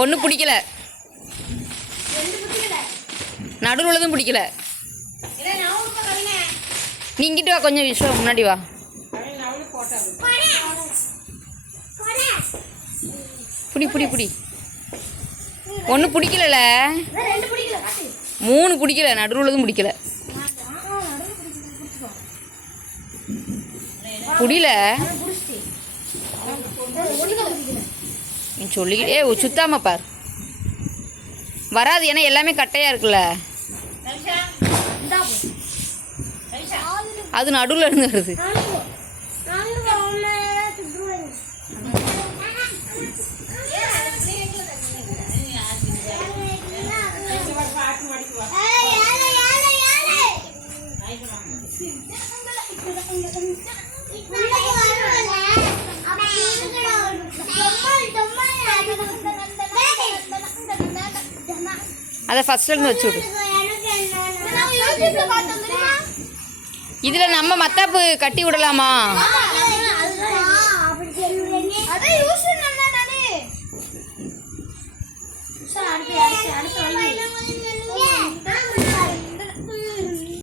ஒன்றும் பிடிக்கல, நடுவில் உள்ளதும் பிடிக்கல. நீ இங்கிட்டு வா, கொஞ்சம் விஷயம் முன்னாடி வா. புடி புடி புடி. ஒன்றும் பிடிக்கல, 3 பிடிக்கல, நடுவில் உள்ளதும் பிடிக்கல. புடியல நீ சொல்லிக்கிட்டே சுத்தாம பார். வராது, ஏன்னா எல்லாமே கட்டையாக இருக்குல்ல. அது நடுவில் இருந்து வருது. அதை ஃபஸ்ட்லேருந்து வச்சு விடு. இதில் நம்ம மத்தாப்பு கட்டி விடலாமா?